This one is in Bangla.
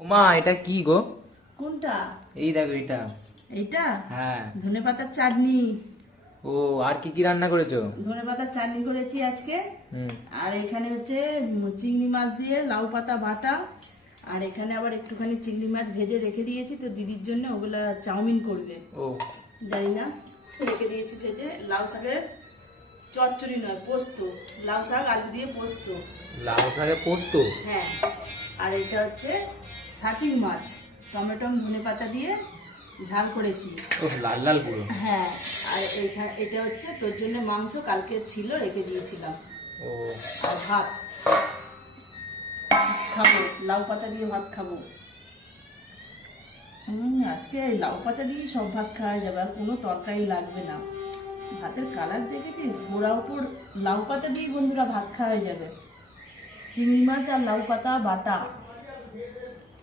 ওমা, এটা কি গো? কোনটা? এই দেখো এটা। এইটা হ্যাঁ। ধনেপাতার চাটনি। ও, আর কি কি রান্না করেছো? ধনেপাতার চাটনি করেছি আজকে। হুম। আর এখানে হচ্ছে চিংড়ি মাছ দিয়ে লাউ পাতা বাটা। আর এখানে আবার একটুখানি চিংড়ি মাছ ভেজে রেখে দিয়েছি, তো দিদির জন্য ওগুলা চাউমিন করবে। ও। জানি না, রেখে দিয়েছি ভেজে। লাউ শাকের চচ্চড়ি নয়, পোস্ত। লাউ শাক আলু দিয়ে পোস্ত। লাউ শাকে পোস্ত? হ্যাঁ। আর এটা হচ্ছে শাকির মাছ, টমেটো ধনেপাতা দিয়ে ঝাল করেছি। ও, লাল লাল পুরো। হ্যাঁ। আর এটা হচ্ছে তোর জন্য মাংস, কালকে ছিল রেখে দিয়েছিলাম। ও। আর ভাত খাবো, লাউ পাতা দিয়ে ভাত খাবো। আজকে এই লাউ পাতা দিয়ে সব ভাত খাওয়া যাবে, আর কোনো তরকারি লাগবে না। ভাতের কালার দেখেছিস, গোড়া উপর লাউ পাতা দিয়ে বন্ধুরা ভাত খাওয়া যাবে। চিংড়ি মাছ আর লাউ পাতা বাটা।